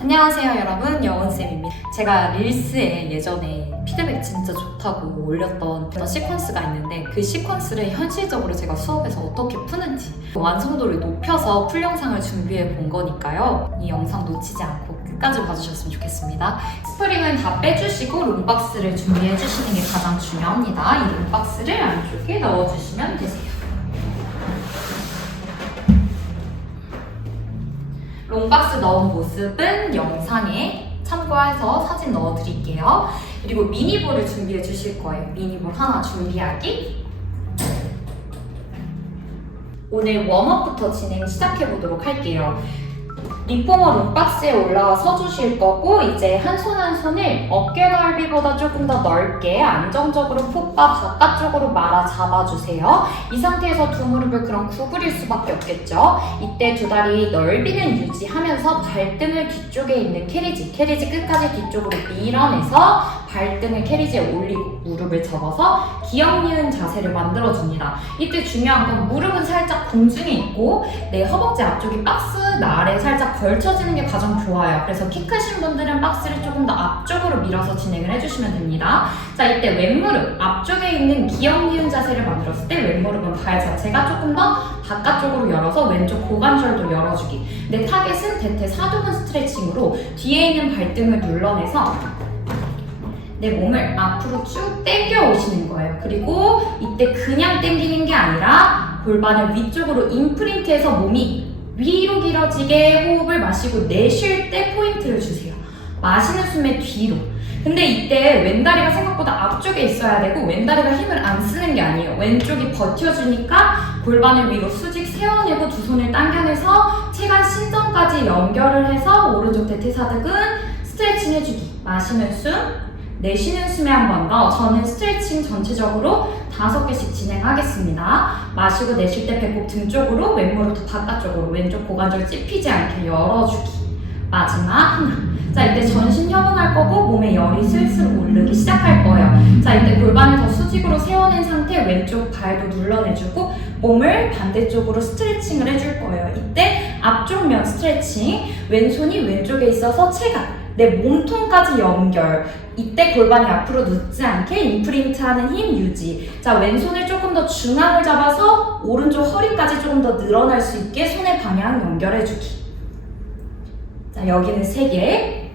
안녕하세요 여러분, 여운쌤입니다. 제가 릴스에 예전에 피드백 진짜 좋다고 올렸던 그런 시퀀스가 있는데 그 시퀀스를 현실적으로 제가 수업에서 어떻게 푸는지 완성도를 높여서 풀 영상을 준비해 본 거니까요. 이 영상 놓치지 않고 끝까지 봐주셨으면 좋겠습니다. 스프링은 다 빼주시고 롱박스를 준비해 주시는 게 가장 중요합니다. 이 롱박스를 안쪽에 넣어주시면 되세요. 롱박스 넣은 모습은 영상에 참고해서 사진 넣어드릴게요. 그리고 미니볼을 준비해 주실 거예요. 미니볼 하나 준비하기. 오늘 웜업부터 진행 시작해 보도록 할게요. 리포머 롱박스에 올라와 서 주실 거고 이제 한 손 한 손을 어깨 넓이보다 조금 더 넓게 안정적으로 풋바 바깥쪽으로 말아 잡아주세요. 이 상태에서 두 무릎을 그럼 구부릴 수밖에 없겠죠. 이때 두 다리 넓이는 유지하면서 발등을 뒤쪽에 있는 캐리지 끝까지 뒤쪽으로 밀어내서 발등을 캐리지에 올리고 무릎을 접어서 기역 니은 자세를 만들어줍니다. 이때 중요한 건 무릎은 살짝 공중에 있고 내 허벅지 앞쪽이 박스 아래 살짝 걸쳐지는 게 가장 좋아요. 그래서 키 크신 분들은 박스를 조금 더 앞쪽으로 밀어서 진행을 해주시면 됩니다. 자, 이때 왼무릎 앞쪽에 있는 기역 니은 자세를 만들었을 때 왼무릎은 발 자체가 조금 더 바깥쪽으로 열어서 왼쪽 고관절도 열어주기. 내 타겟은 대퇴 사두근 스트레칭으로 뒤에 있는 발등을 눌러내서 내 몸을 앞으로 쭉 당겨 오시는 거예요. 그리고 이때 그냥 당기는 게 아니라 골반을 위쪽으로 임프린트해서 몸이 위로 길어지게 호흡을 마시고 내쉴 때 포인트를 주세요. 마시는 숨에 뒤로. 근데 이때 왼다리가 생각보다 앞쪽에 있어야 되고 왼다리가 힘을 안 쓰는 게 아니에요. 왼쪽이 버텨주니까 골반을 위로 수직 세워내고 두 손을 당겨내서 체간 신전까지 연결을 해서 오른쪽 대퇴사두근 스트레칭 해주기. 마시는 숨, 내쉬는 숨에 한 번 더. 저는 스트레칭 전체적으로 5개씩 진행하겠습니다. 마시고 내쉴 때 배꼽 등 쪽으로, 왼무릎도 바깥쪽으로, 왼쪽 고관절 찝히지 않게 열어주기. 마지막 하나. 자, 이때 전신 협응할 거고 몸에 열이 슬슬 오르기 시작할 거예요. 자, 이때 골반을 더 수직으로 세워낸 상태 왼쪽 발도 눌러내주고 몸을 반대쪽으로 스트레칭을 해줄 거예요. 이때 앞쪽 면 스트레칭, 왼손이 왼쪽에 있어서 체각, 내 몸통까지 연결. 이때 골반이 앞으로 눕지 않게 임프린트하는 힘 유지. 자, 왼손을 조금 더 중앙을 잡아서 오른쪽 허리까지 조금 더 늘어날 수 있게 손의 방향 연결해주기. 자, 여기는 3개.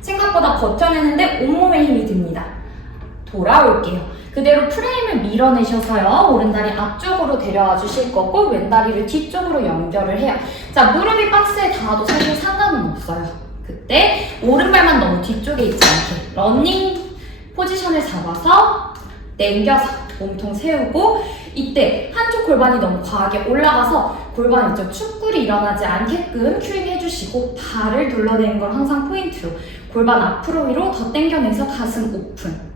생각보다 버텨내는데 온몸에 힘이 듭니다. 돌아올게요. 그대로 프레임을 밀어내셔서요. 오른다리 앞쪽으로 데려와 주실 거고 왼다리를 뒤쪽으로 연결을 해요. 자, 무릎이 박스에 닿아도 사실 상관은 없어요. 그때 오른발만 너무 뒤쪽에 있지 않게 러닝 포지션을 잡아서 당겨서 몸통 세우고 이때 한쪽 골반이 너무 과하게 올라가서 골반 이쪽 축굴이 일어나지 않게끔 큐잉 해주시고 발을 둘러대는 걸 항상 포인트로 골반 앞으로 위로 더 당겨내서 가슴 오픈.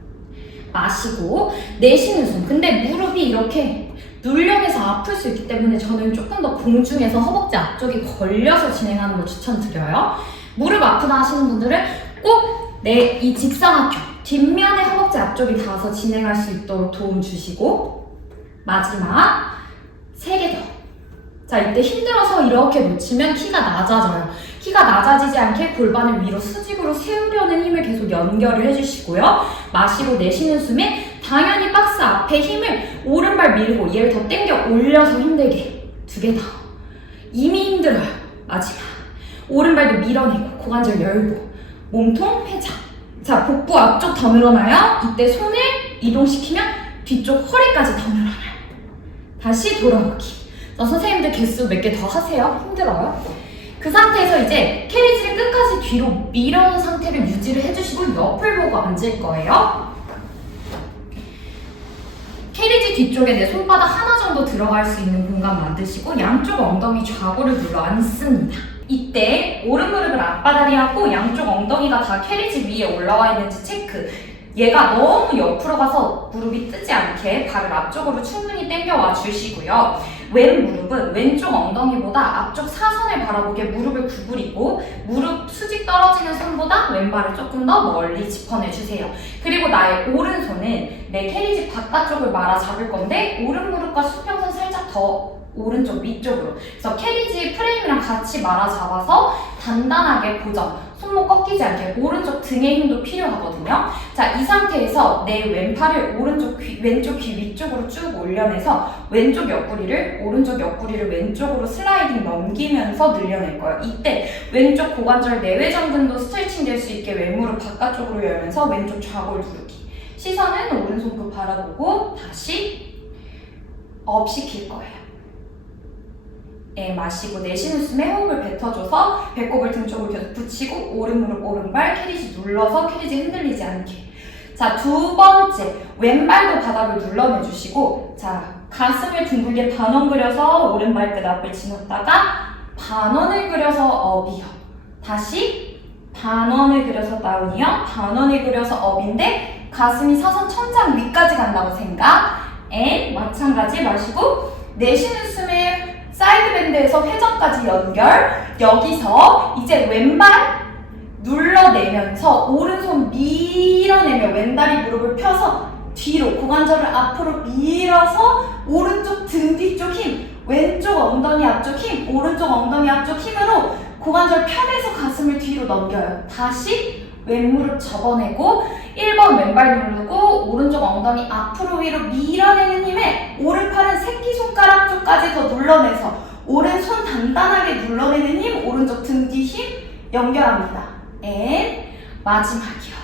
마시고 내쉬는 숨. 근데 무릎이 이렇게 눌려내서 아플 수 있기 때문에 저는 조금 더 공중에서 허벅지 앞쪽이 걸려서 진행하는 걸 추천드려요. 무릎 아프다 하시는 분들은 꼭 내 이 직사각형 뒷면에 허벅지 앞쪽이 닿아서 진행할 수 있도록 도움 주시고 마지막 3개 더. 자, 이때 힘들어서 이렇게 놓치면 키가 낮아져요. 키가 낮아지지 않게 골반을 위로 수직으로 세우려는 힘을 계속 연결을 해주시고요. 마시고 내쉬는 숨에 당연히 박스 앞에 힘을 오른발 밀고 얘를 더 당겨 올려서 힘들게 2개 더. 이미 힘들어요. 마지막 오른발도 밀어내고 고관절 열고 몸통 회장. 자, 복부 앞쪽 더 늘어나요. 이때 손을 이동시키면 뒤쪽 허리까지 더 늘어나요. 다시 돌아오기. 자, 선생님들 개수 몇 개 더 하세요. 힘들어요. 그 상태에서 이제 캐리지를 끝까지 뒤로 밀어놓은 상태를 유지를 해주시고 옆을 보고 앉을 거예요. 캐리지 뒤쪽에 내 손바닥 하나 정도 들어갈 수 있는 공간 만드시고 양쪽 엉덩이 좌골을 눌러 앉습니다. 이때 오른 무릎을 앞바다리 하고 양쪽 엉덩이가 다 캐리지 위에 올라와 있는지 체크. 얘가 너무 옆으로 가서 무릎이 뜨지 않게 발을 앞쪽으로 충분히 당겨와 주시고요. 왼 무릎은 왼쪽 엉덩이보다 앞쪽 사선을 바라보게 무릎을 구부리고 무릎 수직 떨어지는 손보다 왼발을 조금 더 멀리 짚어내주세요. 그리고 나의 오른손은 내 캐리지 바깥쪽을 말아 잡을 건데 오른 무릎과 수평선 살짝 더 오른쪽 위쪽으로. 그래서 캐리지 프레임이랑 같이 말아 잡아서 단단하게 고정, 손목 꺾이지 않게 오른쪽 등의 힘도 필요하거든요. 자, 이 상태에서 내 왼팔을 왼쪽 귀 위쪽으로 쭉 올려내서 왼쪽 옆구리를 오른쪽 옆구리를 왼쪽으로 슬라이딩 넘기면서 늘려낼 거예요. 이때 왼쪽 고관절 내외정근도 스트레칭 될 수 있게 왼무릎 바깥쪽으로 열면서 왼쪽 좌골 두르기. 시선은 오른손끝 바라보고 다시 업 시킬 거예요. 마시고 내쉬는 숨에 호흡을 뱉어줘서 배꼽을 등 쪽으로 계속 붙이고 오른 무릎 오른발 캐리지 눌러서 캐리지 흔들리지 않게. 자, 두 번째 왼발도 바닥을 눌러내주시고 자, 가슴을 둥글게 반원 그려서 오른발끝 앞을 지났다가 반원을 그려서 업이요. 다시 반원을 그려서 다운이요. 반원을 그려서 업인데 가슴이 사선 천장 위까지 간다고 생각. 마찬가지 마시고 내쉬는 숨에 사이드 밴드에서 회전까지 연결. 여기서 이제 왼발 눌러내면서 오른손 밀어내며 왼다리 무릎을 펴서 뒤로 고관절을 앞으로 밀어서 오른쪽 등 뒤쪽 힘, 왼쪽 엉덩이 앞쪽 힘, 오른쪽 엉덩이 앞쪽 힘으로 고관절 펴내서 가슴을 뒤로 넘겨요. 다시 왼무릎 접어내고 1번 왼발 누르고 오른쪽 엉덩이 앞으로 위로 밀어내는 힘에 오른팔은 새끼손가락 쪽까지 더 눌러내서 오른손 단단하게 눌러내는 힘, 오른쪽 등 뒤 힘 연결합니다. 마지막이요.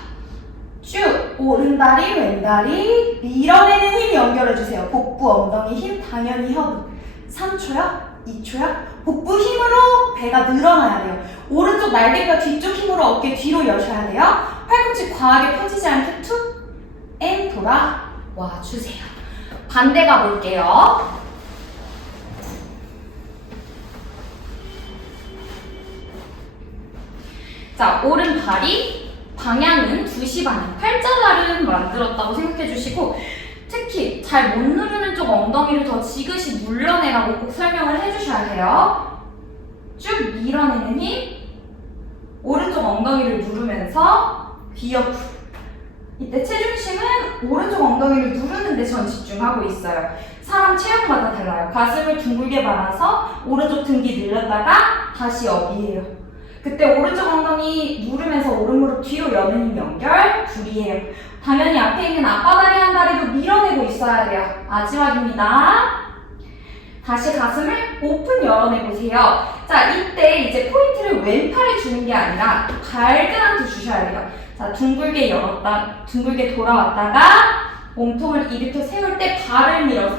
쭉 오른다리 왼다리 밀어내는 힘 연결해주세요. 복부 엉덩이 힘 당연히 협은 3초요? 2초요? 복부 힘으로 배가 늘어나야 돼요. 오른쪽 날개뼈 뒤쪽 힘으로 어깨 뒤로 여셔야 돼요. 팔꿈치 과하게 펴지지 않게 툭 돌아와 주세요. 반대 가볼게요. 자, 오른발이 방향은 2시 방향, 팔자날은 만들었다고 생각해 주시고 특히 잘 못 누르는 쪽 엉덩이를 더 지그시 물러내라고 꼭 설명을 해주셔야 돼요. 쭉 밀어내는 힘, 오른쪽 엉덩이를 누르면서 귀 옆으로. 이때 체중심은 오른쪽 엉덩이를 누르는 데 전 집중하고 있어요. 사람 체형마다 달라요. 가슴을 둥글게 말아서 오른쪽 등뒤 늘렸다가 다시 업이에요. 그때 오른쪽 엉덩이 누르면서 오른 무릎 뒤로 여는 힘 연결, 둘이에요. 당연히 앞에 있는 앞바다리 한 다리도 밀어내고 있어야 돼요. 마지막입니다. 다시 가슴을 오픈 열어내보세요. 자, 이때 이제 포인트를 왼팔에 주는 게 아니라 발등한테 주셔야 돼요. 자, 둥글게 열었다, 둥글게 돌아왔다가 몸통을 일으켜 세울 때 발을 밀어서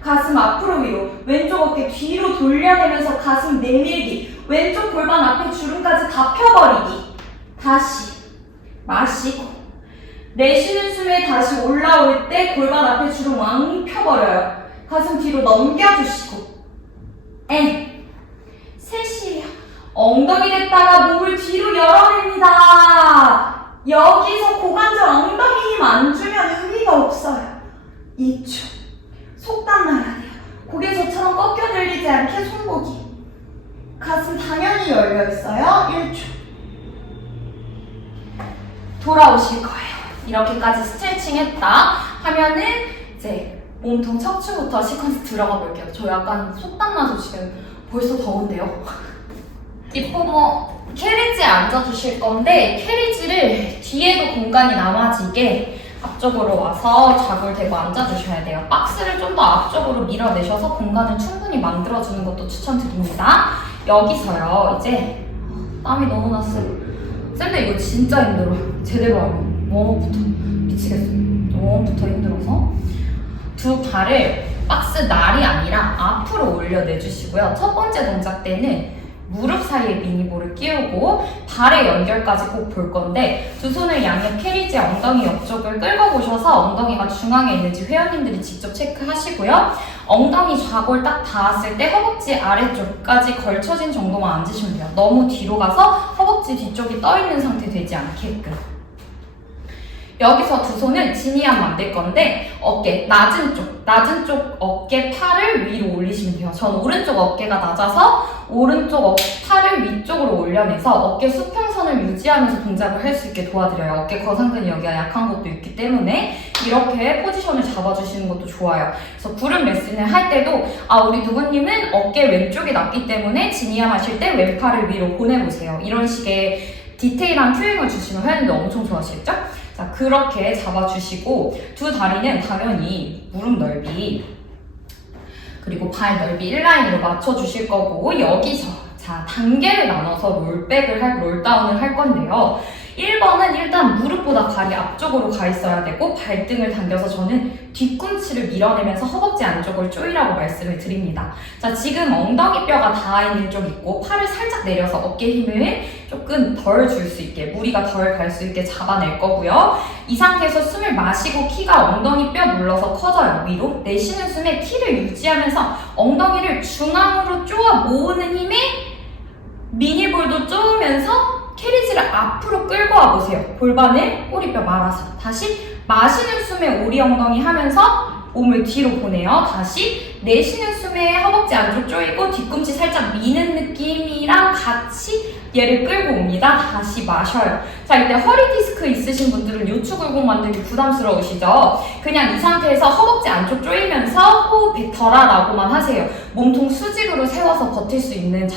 가슴 앞으로 위로, 왼쪽 어깨 뒤로 돌려내면서 가슴 내밀기, 왼쪽 골반 앞에 주름까지 다 펴버리기. 다시 마시고 내쉬는 숨에 다시 올라올 때 골반 앞에 주름 왕 펴버려요. 가슴 뒤로 넘겨주시고 셋이에요. 엉덩이 됐다가 몸을 뒤로 열어냅니다. 여기서 고관절 엉덩이 힘 안 주면 의미가 없어요. 2초. 속담 나야 돼요. 고개 저처럼 꺾여 들리지 않게 손목이. 가슴 당연히 열려있어요. 1초. 돌아오실 거예요. 이렇게까지 스트레칭 했다 하면은 이제 몸통 척추부터 시퀀스 들어가 볼게요. 저 약간 속담 나서 지금 벌써 더운데요. 리포머 캐리지에 앉아주실 건데 캐리지를 뒤에도 공간이 남아지게 앞쪽으로 와서 좌골 대고 앉아주셔야 돼요. 박스를 좀 더 앞쪽으로 밀어내셔서 공간을 충분히 만들어주는 것도 추천드립니다. 여기서요, 이제 땀이 너무 났어요. 쌤들 이거 진짜 힘들어. 제대로 하면 웜업부터 미치겠어요. 웜업부터 힘들어서 두 발을 박스 날이 아니라 앞으로 올려내주시고요. 첫 번째 동작 때는 무릎 사이에 미니볼을 끼우고 발의 연결까지 꼭 볼 건데 두 손을 양옆 캐리지 엉덩이 옆쪽을 끌고 보셔서 엉덩이가 중앙에 있는지 회원님들이 직접 체크하시고요. 엉덩이 좌골 딱 닿았을 때 허벅지 아래쪽까지 걸쳐진 정도만 앉으시면 돼요. 너무 뒤로 가서 허벅지 뒤쪽이 떠있는 상태 되지 않게끔. 여기서 두 손은 지니암 만들 건데 어깨 낮은 쪽 어깨 팔을 위로 올리시면 돼요. 전 오른쪽 어깨가 낮아서 오른쪽 팔을 위쪽으로 올려내서 어깨 수평선을 유지하면서 동작을 할 수 있게 도와드려요. 어깨 거상근이 여기가 약한 것도 있기 때문에 이렇게 포지션을 잡아주시는 것도 좋아요. 그래서 구름 레슨을 할 때도 우리 누구님은 어깨 왼쪽이 낮기 때문에 지니암 하실 때 왼팔을 위로 보내보세요. 이런 식의 디테일한 큐잉을 주시면 회원님도 엄청 좋아하시겠죠? 자, 그렇게 잡아주시고 두 다리는 당연히 무릎 넓이 그리고 발 넓이 1라인으로 맞춰주실 거고 여기서 자 단계를 나눠서 롤다운을 할 건데요. 1번은 일단 무릎보다 발이 앞쪽으로 가 있어야 되고 발등을 당겨서 저는 뒤꿈치를 밀어내면서 허벅지 안쪽을 조이라고 말씀을 드립니다. 자, 지금 엉덩이 뼈가 닿아 있는 쪽 있고 팔을 살짝 내려서 어깨 힘을 조금 덜 줄 수 있게 무리가 덜 갈 수 있게 잡아낼 거고요. 이 상태에서 숨을 마시고 키가 엉덩이 뼈 눌러서 커져요. 위로 내쉬는 숨에 키를 유지하면서 엉덩이를 중앙으로 쪼아 모으는 힘에 미니볼도 쪼으면서 캐리지를 앞으로 끌고 와보세요. 골반을 꼬리뼈 말아서 다시 마시는 숨에 오리 엉덩이 하면서 몸을 뒤로 보내요. 다시 내쉬는 숨에 허벅지 안쪽 조이고 뒤꿈치 살짝 미는 느낌이랑 같이 얘를 끌고 옵니다. 다시 마셔요. 자, 이때 허리 디스크 있으신 분들은 요추 굴곡 만들기 부담스러우시죠? 그냥 이 상태에서 허벅지 안쪽 조이면서 호흡 뱉어라라고만 하세요. 몸통 수직으로 세워서 버틸 수 있는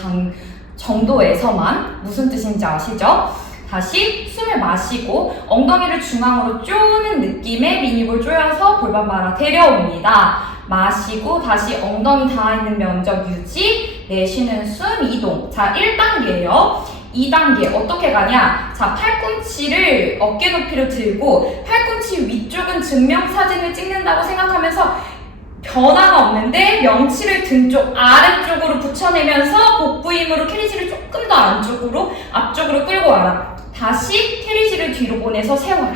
정도에서만. 무슨 뜻인지 아시죠? 다시 숨을 마시고 엉덩이를 중앙으로 쪼는 느낌의 미니볼 조여서 골반 말아 데려옵니다. 마시고 다시 엉덩이 닿아있는 면적 유지, 내쉬는 숨 이동. 자, 1단계예요. 2단계 어떻게 가냐? 자, 팔꿈치를 어깨 높이로 들고 팔꿈치 위쪽은 증명사진을 찍는다고 생각하면서 변화가 없는데 명치를 등 쪽 아래쪽으로 붙여내면서 복부 힘으로 캐리지를 조금 더 앞쪽으로 끌고 와라. 다시 캐리지를 뒤로 보내서 세워라.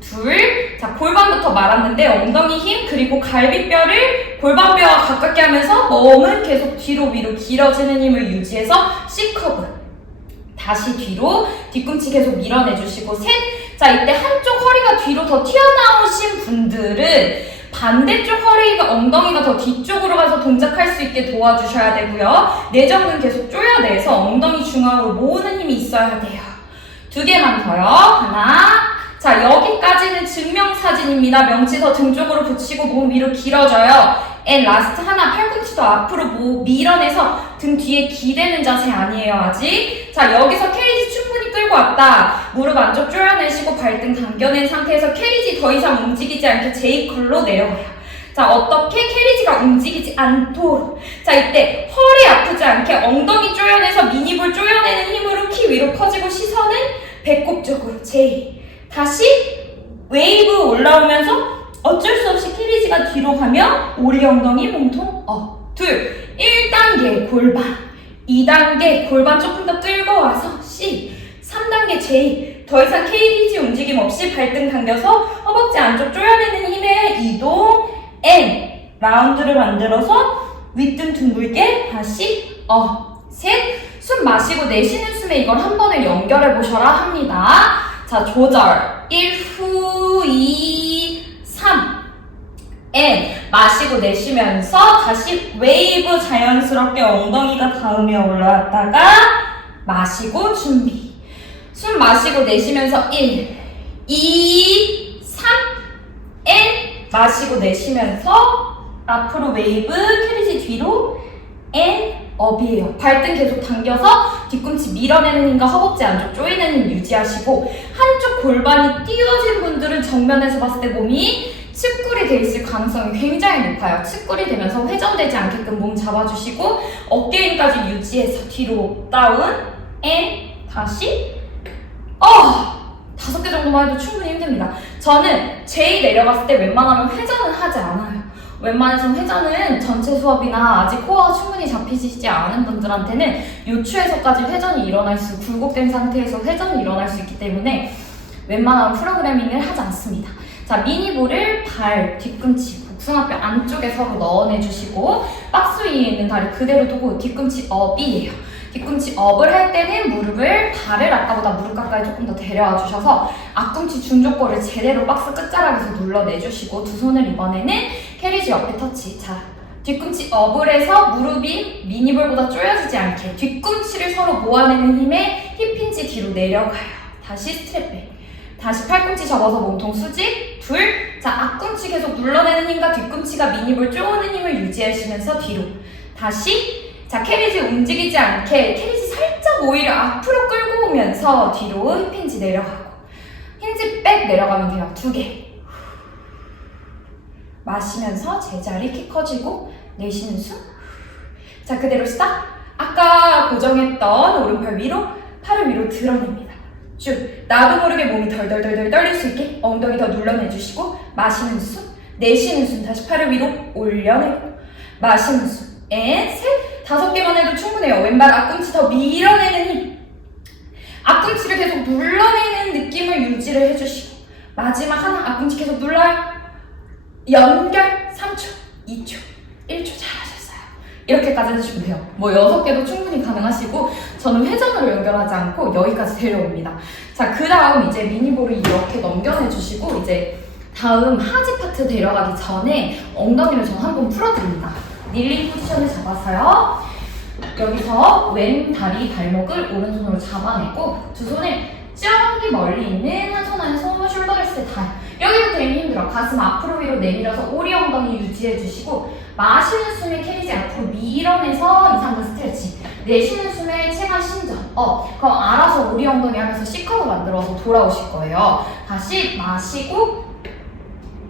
둘, 자, 골반부터 말았는데 엉덩이 힘 그리고 갈비뼈를 골반뼈와 가깝게 하면서 몸은 계속 뒤로 위로 길어지는 힘을 유지해서 C커브. 다시 뒤로 뒤꿈치 계속 밀어내주시고 셋. 자, 이때 한쪽 허리가 뒤로 더 튀어나오신 분들은 반대쪽 엉덩이가 더 뒤쪽으로 가서 동작할 수 있게 도와주셔야 되고요. 내전근 계속 조여내서 엉덩이 중앙으로 모으는 힘이 있어야 돼요. 2개만 더요. 하나. 자, 여기까지는 증명사진입니다. 명치 더 등 쪽으로 붙이고 몸 위로 길어져요. 앤 라스트 하나. 팔꿈치도 앞으로 밀어내서 등 뒤에 기대는 자세 아니에요, 아직. 자, 여기서 캐리지 충분히 끌고 왔다. 무릎 안쪽 조여내시고 발등 당겨낸 상태에서 캐리지 더 이상 움직이지 않게 J컬로 내려가요. 자, 어떻게 캐리지가 움직이지 않도록. 자, 이때 허리 아프지 않게 엉덩이 조여내서 미니볼 조여내는 힘으로 키 위로 커지고 시선은 배꼽 쪽으로 J. 다시 웨이브 올라오면서 어쩔 수 없이 캐리지가 뒤로 가면 오리 엉덩이 몸통 업. 1단계 골반, 2단계 골반 조금 더 끌고 와서 C, 3단계 J. 더 이상 캐리지 움직임 없이 발등 당겨서 허벅지 안쪽 조여내는 힘에 이동. N, 라운드를 만들어서 윗등 둥글게 다시 셋. 숨 마시고 내쉬는 숨에 이걸 한 번을 연결해 보셔라 합니다. 자, 조절 1, 후, 2, 3. N, 마시고 내쉬면서 다시 웨이브 자연스럽게 엉덩이가 닿으며 올라왔다가 마시고 준비. 숨 마시고 내쉬면서 1, 2, 3. N, 마시고 내쉬면서 앞으로 웨이브, 캐리지 뒤로 N, 업이에요. 발등 계속 당겨서 뒤꿈치 밀어내는 힘과 허벅지 안쪽 조이는 힘 유지하시고 한쪽 골반이 띄워진 분들은 정면에서 봤을 때 몸이 측굴이 돼 있을 가능성이 굉장히 높아요. 측굴이 되면서 회전되지 않게끔 몸 잡아주시고 어깨 힘까지 유지해서 뒤로 다운, N, 다시 5개 정도만 해도 충분히 힘듭니다. 저는 J 내려갔을 때 웬만하면 회전은 하지 않아요. 웬만해서 회전은 전체 수업이나 아직 코어가 충분히 잡히시지 않은 분들한테는 요추에서까지 회전이 굴곡된 상태에서 회전이 일어날 수 있기 때문에 웬만한 프로그래밍을 하지 않습니다. 자, 미니볼을 발, 뒤꿈치, 복숭아뼈 안쪽에 서로 넣어내주시고 박스 위에 있는 다리 그대로 두고 뒤꿈치 업이에요. 뒤꿈치 업을 할 때는 발을 아까보다 무릎 가까이 조금 더 데려와 주셔서 앞꿈치 중족골을 제대로 박스 끝자락에서 눌러내주시고 두 손을 이번에는 캐리지 옆에 터치. 자, 뒤꿈치 업을 해서 무릎이 미니볼보다 쪼여지지 않게 뒤꿈치를 서로 모아내는 힘에 힙힌지 뒤로 내려가요. 다시 스트랩백. 다시 팔꿈치 접어서 몸통 수직. 둘. 자, 앞꿈치 계속 눌러내는 힘과 뒤꿈치가 미니볼 쪼는 힘을 유지하시면서 뒤로. 다시. 자, 캐리지 움직이지 않게 캐리지 살짝 오히려 앞으로 끌고 오면서 뒤로 힙힌지 내려가고 힌지 백 내려가면 돼요. 2개. 마시면서 제자리 키 커지고 내쉬는 숨. 자, 그대로 스탑. 아까 고정했던 오른팔 위로 팔을 위로 드러냅니다. 쭉 나도 모르게 몸이 덜덜덜덜 떨릴 수 있게 엉덩이 더 눌러내주시고 마시는 숨, 내쉬는 숨. 다시 팔을 위로 올려내고 마시는 숨. 셋, 5개만 해도 충분해요. 왼발 앞꿈치 더 밀어내는 힘. 앞꿈치를 계속 눌러내는 느낌을 유지를 해주시고 마지막 하나 앞꿈치 계속 눌러요. 연결 3초, 2초, 1초 잘하셨어요. 이렇게까지 해주시면 돼요. 뭐 6개도 충분히 가능하시고 저는 회전으로 연결하지 않고 여기까지 데려옵니다. 자, 그 다음 이제 미니볼을 이렇게 넘겨내주시고 이제 다음 하지 파트 데려가기 전에 엉덩이를 전 한번 풀어드립니다. 닐링 포지션을 잡아서요. 여기서 왼 다리 발목을 오른손으로 잡아내고 두 손을 저기 멀리 있는 한 손 숄더 레스트에 닿아요. 여기부터 이미 힘들어. 가슴 앞으로 위로 내밀어서 오리 엉덩이 유지해주시고 마시는 숨에 캐리지 앞으로 밀어내서 2, 3분 스트레칭. 내쉬는 숨에 체간 신전. 그럼 알아서 오리 엉덩이 하면서 C커브 만들어서 돌아오실 거예요. 다시 마시고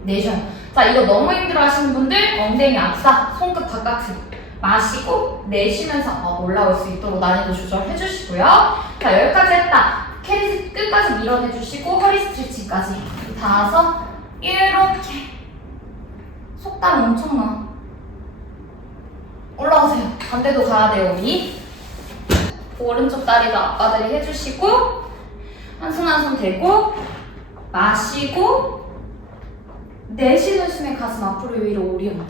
내쉬어요. 자, 이거 너무 힘들어 하시는 분들 엉덩이 앞사, 손끝 바깥으로 마시고 내쉬면서 올라올 수 있도록 난이도 조절해 주시고요. 자, 여기까지 했다. 캐리지 끝까지 밀어내주시고 허리 스트레칭까지 닿아서 이렇게 속담 엄청나. 올라오세요. 반대도 가야 돼요. 우리 오른쪽 다리도 앞바다리 해주시고 한 손 한 손 대고 마시고 내쉬는 숨에 가슴 앞으로 위로 오리 엉덩이.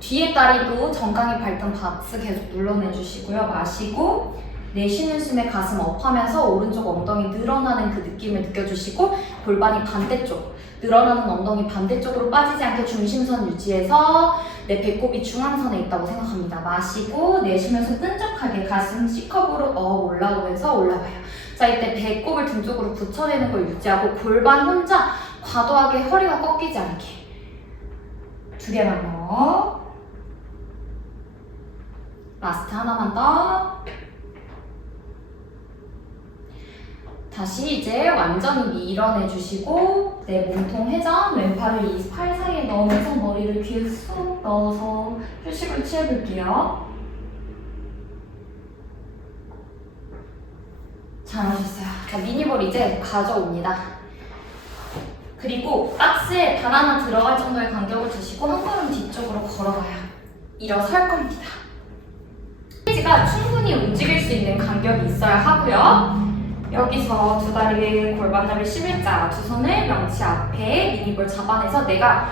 뒤에 다리도 정강이 발등 박스 계속 눌러내주시고요. 마시고 내쉬는 숨에 가슴 업하면서 오른쪽 엉덩이 늘어나는 그 느낌을 느껴주시고 골반이 반대쪽 늘어나는 엉덩이 반대쪽으로 빠지지 않게 중심선 유지해서 내 배꼽이 중앙선에 있다고 생각합니다. 마시고 내쉬면서 끈적하게 가슴 C컵으로 올라오면서 올라와요. 자, 이때 배꼽을 등 쪽으로 붙여내는 걸 유지하고 골반 혼자 과도하게 허리가 꺾이지 않게 2개만 더. 라스트 하나만 더. 다시 이제 완전히 밀어내주시고 내 몸통 회전, 왼팔을 이 팔 사이에 넣으면서 머리를 귀에 쏙 넣어서 휴식을 취해볼게요. 잘하셨어요. 자, 미니볼 이제 가져옵니다. 그리고 박스에 발 하나 들어갈 정도의 간격을 두시고 한 걸음 뒤쪽으로 걸어가요. 일어설 겁니다. 페이지가 충분히 움직일 수 있는 간격이 있어야 하고요. 여기서 두 다리 골반너비 11자, 두 손을 명치 앞에 미니볼 잡아내서 내가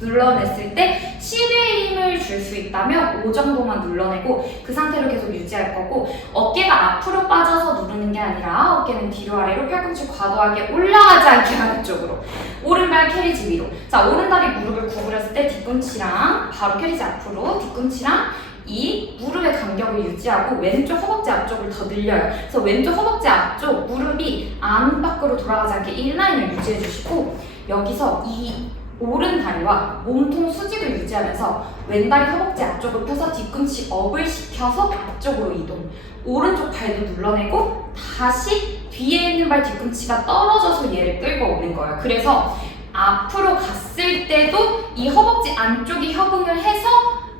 눌러냈을 때 10의 힘을 줄 수 있다면 5 정도만 눌러내고 그 상태로 계속 유지할 거고 어깨가 앞으로 빠져서 누르는 게 아니라 어깨는 뒤로 아래로 팔꿈치 과도하게 올라가지 않게 하는 쪽으로 오른발 캐리지 위로. 자, 오른다리 무릎을 구부렸을 때 뒤꿈치랑 바로 캐리지 앞으로 뒤꿈치랑 이 무릎의 간격을 유지하고 왼쪽 허벅지 앞쪽을 더 늘려요. 그래서 왼쪽 허벅지 앞쪽 무릎이 안 밖으로 돌아가지 않게 인라인을 유지해 주시고 여기서 이 오른 다리와 몸통 수직을 유지하면서 왼다리 허벅지 앞쪽을 펴서 뒤꿈치 업을 시켜서 앞쪽으로 이동. 오른쪽 발도 눌러내고 다시 뒤에 있는 발 뒤꿈치가 떨어져서 얘를 끌고 오는 거예요. 그래서 앞으로 갔을 때도 이 허벅지 안쪽이 협응을 해서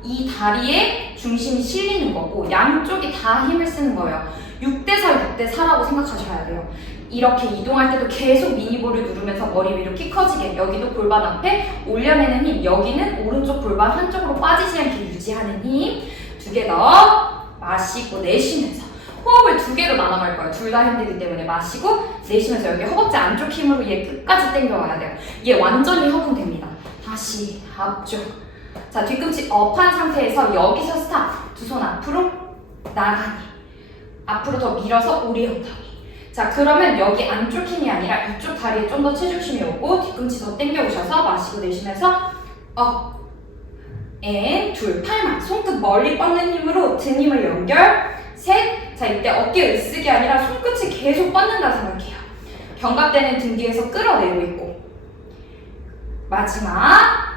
이 다리에 중심이 실리는 거고 양쪽이 다 힘을 쓰는 거예요. 6대4, 6대4라고 생각하셔야 돼요. 이렇게 이동할 때도 계속 미니볼을 누르면서 머리 위로 키 커지게 여기도 골반 앞에 올려내는 힘, 여기는 오른쪽 골반 한쪽으로 빠지지 않게 유지하는 힘 2개 더 마시고 내쉬면서 호흡을 2개로 나눠갈 거예요. 둘 다 힘들기 때문에 마시고 내쉬면서 여기 허벅지 안쪽 힘으로 얘 끝까지 당겨와야 돼요. 얘 완전히 허공됩니다. 다시 앞쪽 자, 뒤꿈치 업한 상태에서 여기서 스탑. 두 손 앞으로 나가니. 앞으로 더 밀어서 우리 엉덩이. 자, 그러면 여기 안쪽 힘이 아니라 이쪽 다리에 좀 더 체중심이 오고 뒤꿈치 더 당겨 오셔서 마시고 내쉬면서 업. 앤 둘. 팔만. 손끝 멀리 뻗는 힘으로 등 힘을 연결. 셋. 자, 이때 어깨 으쓱이 아니라 손끝이 계속 뻗는다 생각해요. 견갑대는 등 뒤에서 끌어내고 있고. 마지막.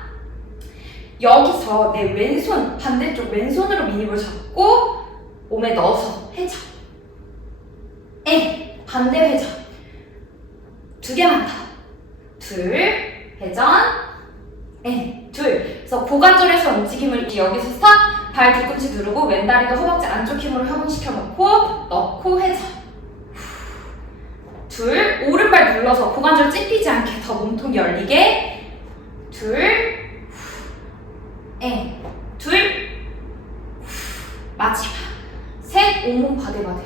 여기서 내 왼손, 반대쪽 왼손으로 미니볼 잡고 몸에 넣어서 회전. 반대 회전. 두 개만 더. 둘, 회전. 둘. 그래서 고관절에서 움직임을 여기서 스탑. 발 뒤꿈치 누르고 왼다리도 허벅지 안쪽 힘으로 협응시켜 놓고 넣고 회전. 둘. 오른발 눌러서 고관절 찝히지 않게 더 몸통 열리게. 둘. 둘. 마지막. 셋. 온몸 바들바들.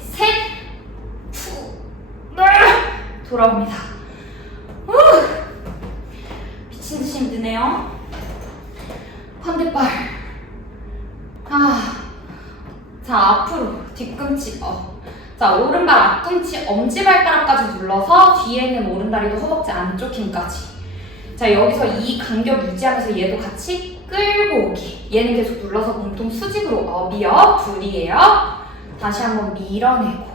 셋. 돌아옵니다. 미친 듯이 힘드네요. 반대발. 자, 앞으로 뒤꿈치 자, 오른발 앞꿈치 엄지발가락까지 눌러서 뒤에 있는 오른다리도 허벅지 안쪽 힘까지. 자, 여기서 이 간격 유지하면서 얘도 같이 끌고 오기. 얘는 계속 눌러서 몸통 수직으로 업이요. 둘이에요. 다시 한번 밀어내고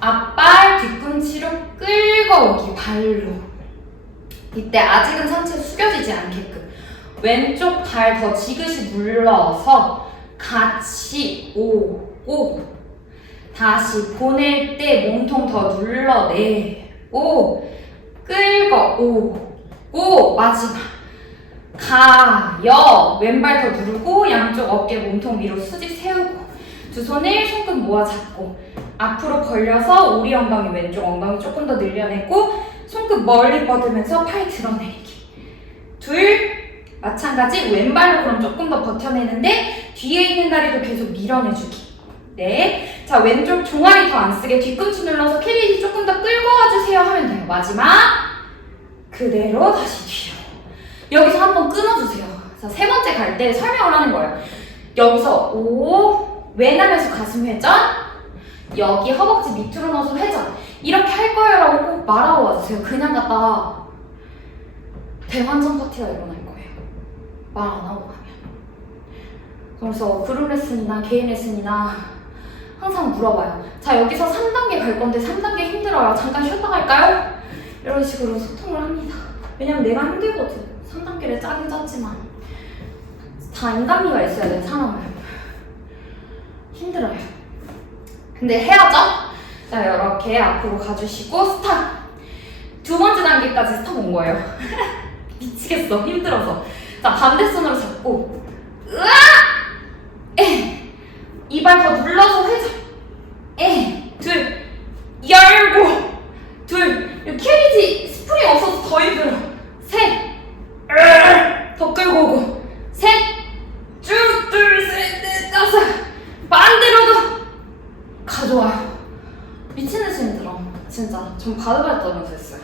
앞발 뒤꿈치로 끌고 오기. 발로. 이때 아직은 상체 숙여지지 않게끔 왼쪽 발 더 지그시 눌러서 같이 오고 다시 보낼 때 몸통 더 눌러내고 끌고 오고 마지막 가요. 왼발 더 누르고 양쪽 어깨 몸통 위로 수직 세우고 두 손을 손끝 모아 잡고 앞으로 벌려서 오리 엉덩이 왼쪽 엉덩이 조금 더 늘려내고 손끝 멀리 뻗으면서 팔 드러내기. 둘. 마찬가지 왼발로 그럼 조금 더 버텨내는데 뒤에 있는 다리도 계속 밀어내주기. 네. 자, 왼쪽 종아리 더 안 쓰게 뒤꿈치 눌러서 캐리지 조금 더 끌고 와주세요 하면 돼요. 마지막 그대로 다시 뒤로. 여기서 한번 끊어주세요. 자, 세 번째 갈 때 설명을 하는 거예요. 여기서 왼 하면서 가슴 회전, 여기 허벅지 밑으로 넣어서 회전. 이렇게 할 거예요 라고 꼭 말하고 와주세요. 그냥 갔다가 대환장 파티가 일어날 거예요. 말 안 하고 가면. 그래서 그룹 레슨이나 개인 레슨이나 항상 물어봐요. 자, 여기서 3단계 갈 건데 3단계 힘들어요. 잠깐 쉬었다 갈까요? 이런 식으로 소통을 합니다. 왜냐면 내가 힘들거든. 3단계를 짜긴 짰지만 다 인간미가 있어야 돼, 사람은. 힘들어요. 근데 해야죠? 자, 이렇게 앞으로 가주시고 스탑. 두 번째 단계까지 스탑 온 거예요. 미치겠어, 힘들어서. 자, 반대손으로 잡고 이 발 더 눌러서 회전. 둘. 열고. 둘. 여기 캐리지 스프링 없어서 더 힘들어. 셋. 더 끌고 오고. 셋. 쭉. 둘, 셋, 넷, 다섯. 반대로도 가져와요. 미친듯이 힘들어. 진짜. 전 바들바들 떨면서 했어요.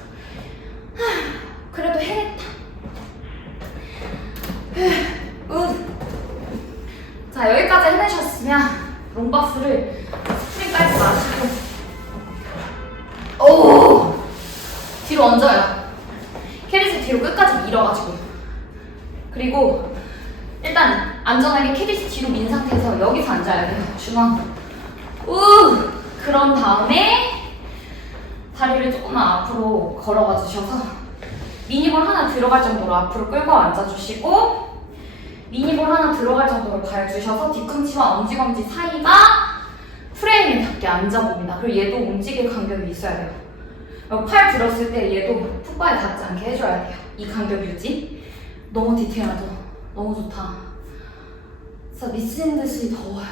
그래도 해냈다. 자, 여기까지 해내셨으면 롱박스를 스프링 깔지 마시고 뒤로 얹어요. 캐리스 뒤로 끝까지 밀어가지고. 그리고 일단 안전하게 캐리스 뒤로 민 상태에서 여기서 앉아야 돼요. 중앙. 그런 다음에 다리를 조금만 앞으로 걸어가 주셔서 미니볼 하나 들어갈 정도로 앞으로 끌고 앉아주시고 미니볼 하나 들어갈 정도로 발 주셔서 뒤꿈치와 엄지검지 사이가 프레임에 닿게 앉아봅니다. 그리고 얘도 움직일 간격이 있어야 돼요. 팔 들었을 때 얘도 풋바에 닿지 않게 해줘야 돼요. 이 간격 유지. 너무 디테일하죠? 너무 좋다. 진짜 미친 듯이 더워요.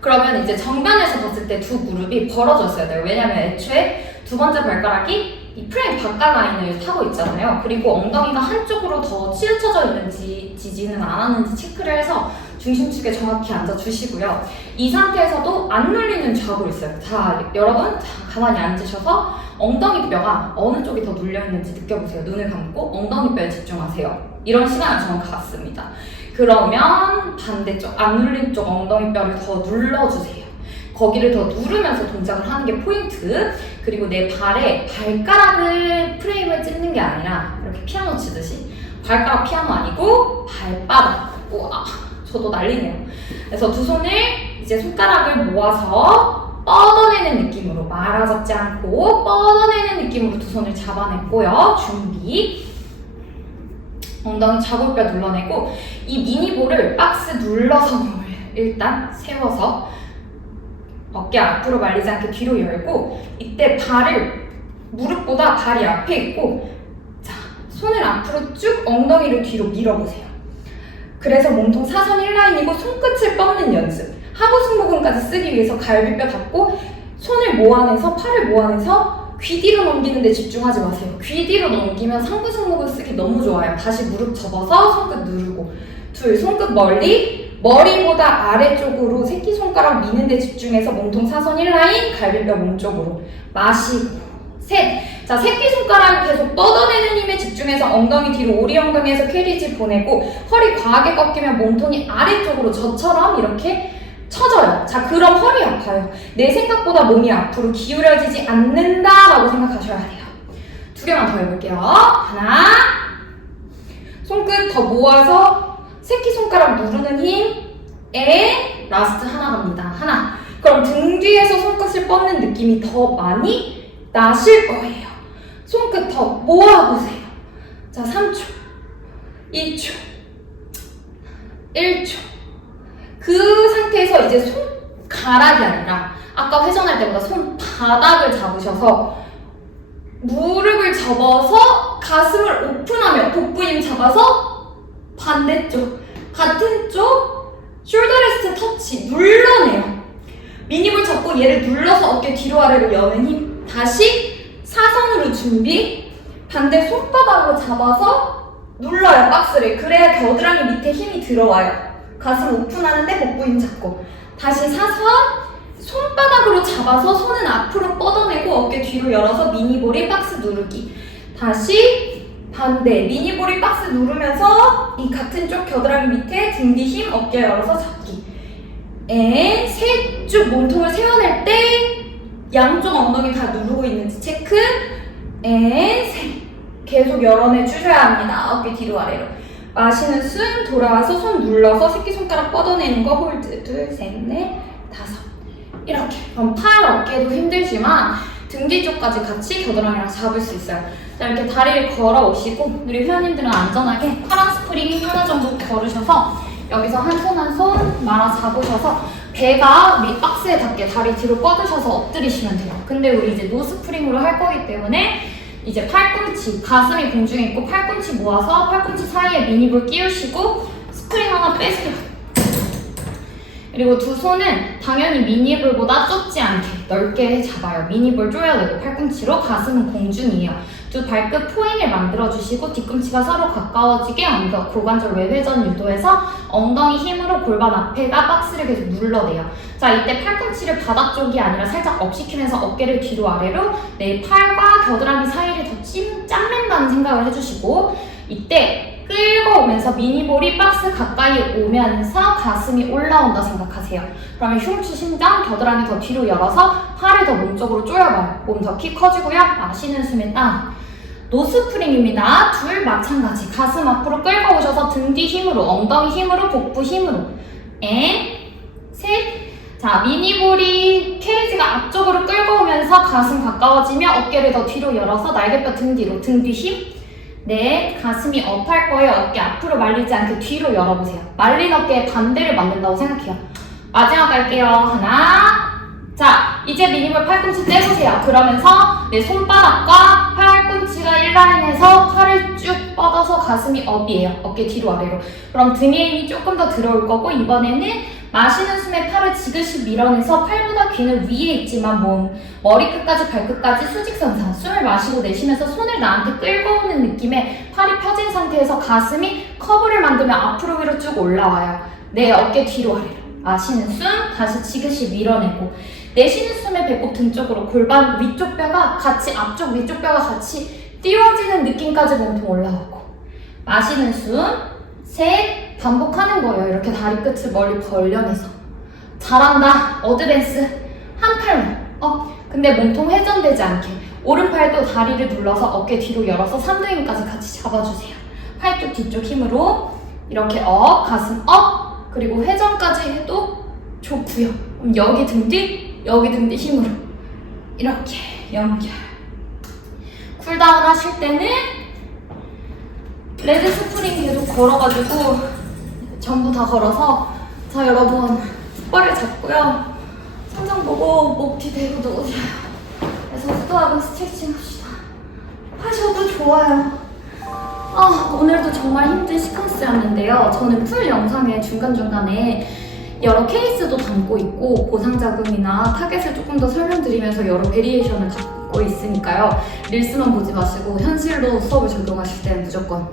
그러면 이제 정면에서 봤을 때 두 무릎이 벌어져 있어야 돼요. 왜냐면 애초에 두 번째 발가락이 이 프레임 바깥 라인을 타고 있잖아요. 그리고 엉덩이가 한쪽으로 더 치우쳐져 있는지 지지는 안 하는지 체크를 해서 중심축에 정확히 앉아주시고요. 이 상태에서도 안 눌리는 좌골 있어요. 자, 여러분, 자, 가만히 앉으셔서 엉덩이 뼈가 어느 쪽이 더 눌려있는지 느껴보세요. 눈을 감고 엉덩이 뼈에 집중하세요. 이런 시간을 저는 갖습니다. 그러면 반대쪽, 안 눌린 쪽 엉덩이 뼈를 더 눌러주세요. 거기를 더 누르면서 동작을 하는 게 포인트. 그리고 내 발에 발가락을 프레임을 찝는 게 아니라 이렇게 피아노 치듯이 발가락 피아노 아니고 발바닥. 우와, 저도 난리네요. 그래서 두 손을 이제 손가락을 모아서 뻗어내는 느낌으로, 말아잡지 않고 뻗어내는 느낌으로 두 손을 잡아냈고요. 준비. 엉덩이 좌골뼈 눌러내고 이 미니볼을 박스 눌러서 일단 세워서 어깨 앞으로 말리지 않게 뒤로 열고, 이때 발을 무릎보다 발이 앞에 있고, 자, 손을 앞으로 쭉 엉덩이를 뒤로 밀어보세요. 그래서 몸통 사선 1라인이고 손끝을 뻗는 연습. 하부 승모근까지 쓰기 위해서 갈비뼈 닫고 손을 모아내서, 팔을 모아내서 귀 뒤로 넘기는 데 집중하지 마세요. 귀 뒤로 넘기면 상부 승모근 쓰기 너무 좋아요. 다시 무릎 접어서 손끝 누르고, 둘, 손끝 멀리, 머리보다 아래쪽으로 새끼손가락 미는 데 집중해서 몸통 사선 1라인, 갈비뼈 몸쪽으로 마시고, 셋. 자, 새끼손가락 계속 뻗어내는 힘에 집중해서 엉덩이 뒤로 오리 엉덩이에서 캐리지 보내고, 허리 과하게 꺾이면 몸통이 아래쪽으로 저처럼 이렇게 처져요. 자, 그럼 허리 아파요. 내 생각보다 몸이 앞으로 기울여지지 않는다라고 생각하셔야 돼요. 두 개만 더 해볼게요. 하나, 손끝 더 모아서 새끼손가락 누르는 힘, 라스트 하나 갑니다. 하나. 그럼 등 뒤에서 손끝을 뻗는 느낌이 더 많이 나실 거예요. 손끝 더 모아보세요. 자, 3초, 2초, 1초. 그 상태에서 이제 손가락이 아니라 아까 회전할 때보다 손바닥을 잡으셔서 무릎을 접어서 가슴을 오픈하며 복부 힘 잡아서 반대쪽, 같은 쪽 숄더 레스트 터치 눌러내요. 미니볼 잡고 얘를 눌러서 어깨 뒤로 아래로 여는 힘. 다시 사선으로 준비. 반대 손바닥으로 잡아서 눌러요, 박스를. 그래야 겨드랑이 밑에 힘이 들어와요. 가슴 오픈하는데 복부 힘 잡고. 다시 사선, 손바닥으로 잡아서 손은 앞으로 뻗어내고 어깨 뒤로 열어서 미니볼이 박스 누르기. 다시 반대, 미니볼이 박스 누르면서 이 같은 쪽 겨드랑이 밑에 등 뒤 힘, 어깨 열어서 잡기. 셋, 쭉 몸통을 세워낼 때 양쪽 엉덩이 다 누르고 있는지 체크. 셋, 계속 열어내 주셔야 합니다. 어깨 뒤로 아래로. 마시는 숨, 돌아와서 손 눌러서 새끼손가락 뻗어내는 거 홀드. 둘, 셋, 넷, 다섯. 이렇게. 그럼 팔, 어깨도 힘들지만 등 뒤쪽까지 같이 겨드랑이랑 잡을 수 있어요. 자, 이렇게 다리를 걸어 오시고, 우리 회원님들은 안전하게 파란 스프링 하나 정도 걸으셔서 여기서 한 손 한 손 말아 잡으셔서 배가 밑박스에 닿게 다리 뒤로 뻗으셔서 엎드리시면 돼요. 근데 우리 이제 노스프링으로 할 거기 때문에 이제 팔꿈치, 가슴이 공중에 있고 팔꿈치 모아서 팔꿈치 사이에 미니볼 끼우시고 스프링 하나 빼세요. 그리고 두 손은 당연히 미니볼보다 좁지 않게 넓게 잡아요. 미니볼 조여내고 팔꿈치로, 가슴은 공중이에요. 두 발끝 포인을 만들어주시고 뒤꿈치가 서로 가까워지게 엉덩이 고관절 외회전 유도해서 ong덩이 힘으로 골반 앞에가 박스를 계속 눌러내요. 자, 이때 팔꿈치를 바닥 쪽이 아니라 살짝 업시키면서 어깨를 뒤로 아래로 내 팔과 겨드랑이 사이를 더 짬맨다는 생각을 해주시고, 이때 끌고 오면서 미니볼이 박스 가까이 오면서 가슴이 올라온다 생각하세요. 그러면 흉추, 심장, 겨드랑이 더 뒤로 열어서 팔을 더 몸쪽으로 조여봐요. 몸 더 키 커지고요. 마시는 숨에 다운. 노스프링입니다. 둘 마찬가지. 가슴 앞으로 끌고 오셔서 등 뒤 힘으로, 엉덩이 힘으로, 복부 힘으로. 셋. 자, 미니볼이 캐리지가 앞쪽으로 끌고 오면서 가슴 가까워지며 어깨를 더 뒤로 열어서 날개뼈 등 뒤로, 등 뒤 힘. 넷, 가슴이 업할 거예요. 어깨 앞으로 말리지 않게 뒤로 열어보세요. 말린 어깨에 반대를 만든다고 생각해요. 마지막 갈게요. 하나. 자, 이제 미니볼 팔꿈치 떼보세요. 그러면서 내 손바닥과 팔꿈치가 1라인에서 팔을 쭉 뻗어서 가슴이 업이에요. 어깨 뒤로 아래로. 그럼 등에 힘이 조금 더 들어올 거고, 이번에는 마시는 숨에 팔을 지그시 밀어내서 팔보다 귀는 위에 있지만 머리끝까지 발끝까지 수직선상. 숨을 마시고 내쉬면서 손을 나한테 끌고 오는 느낌에 팔이 펴진 상태에서 가슴이 커브를 만들며 앞으로 위로 쭉 올라와요. 네, 어깨 뒤로 아래로. 마시는 숨, 다시 지그시 밀어내고. 내쉬는 숨에 배꼽 등 쪽으로 골반 위쪽 뼈가 같이, 앞쪽 위쪽 뼈가 같이 띄워지는 느낌까지 몸통 올라오고. 마시는 숨, 셋, 반복하는 거예요. 이렇게 다리 끝을 멀리 벌려내서. 잘한다. 어드밴스. 한 팔로. 근데 몸통 회전되지 않게. 오른팔도 다리를 눌러서 어깨 뒤로 열어서 삼두임까지 같이 잡아주세요. 팔뚝 뒤쪽 힘으로 이렇게 가슴 그리고 회전까지 해도 좋고요. 그럼 여기 등 뒤, 여기 등 뒤 힘으로 이렇게 연결. 쿨다운 하실 때는 레드 스프링 계속 걸어가지고 전부 다 걸어서 자 여러분 턱발을 잡고요. 천장 보고 목 뒤 대고 누우세요. 그래서 후두하고 스트레칭 합시다. 하셔도 좋아요. 오늘도 정말 힘든 시퀀스였는데요. 저는 풀 영상에 중간중간에 여러 케이스도 담고 있고 보상자금이나 타겟을 조금 더 설명드리면서 여러 베리에이션을 담고 있으니까요. 릴스만 보지 마시고 현실로 수업을 적용하실 때는 무조건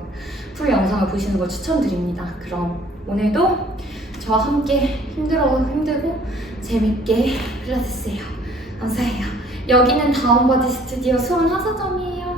풀 영상을 보시는 걸 추천드립니다. 그럼 오늘도 저와 함께 힘들고 재밌게 필라테스해요. 감사해요. 여기는 다운바디 스튜디오 수원 하사점이에요.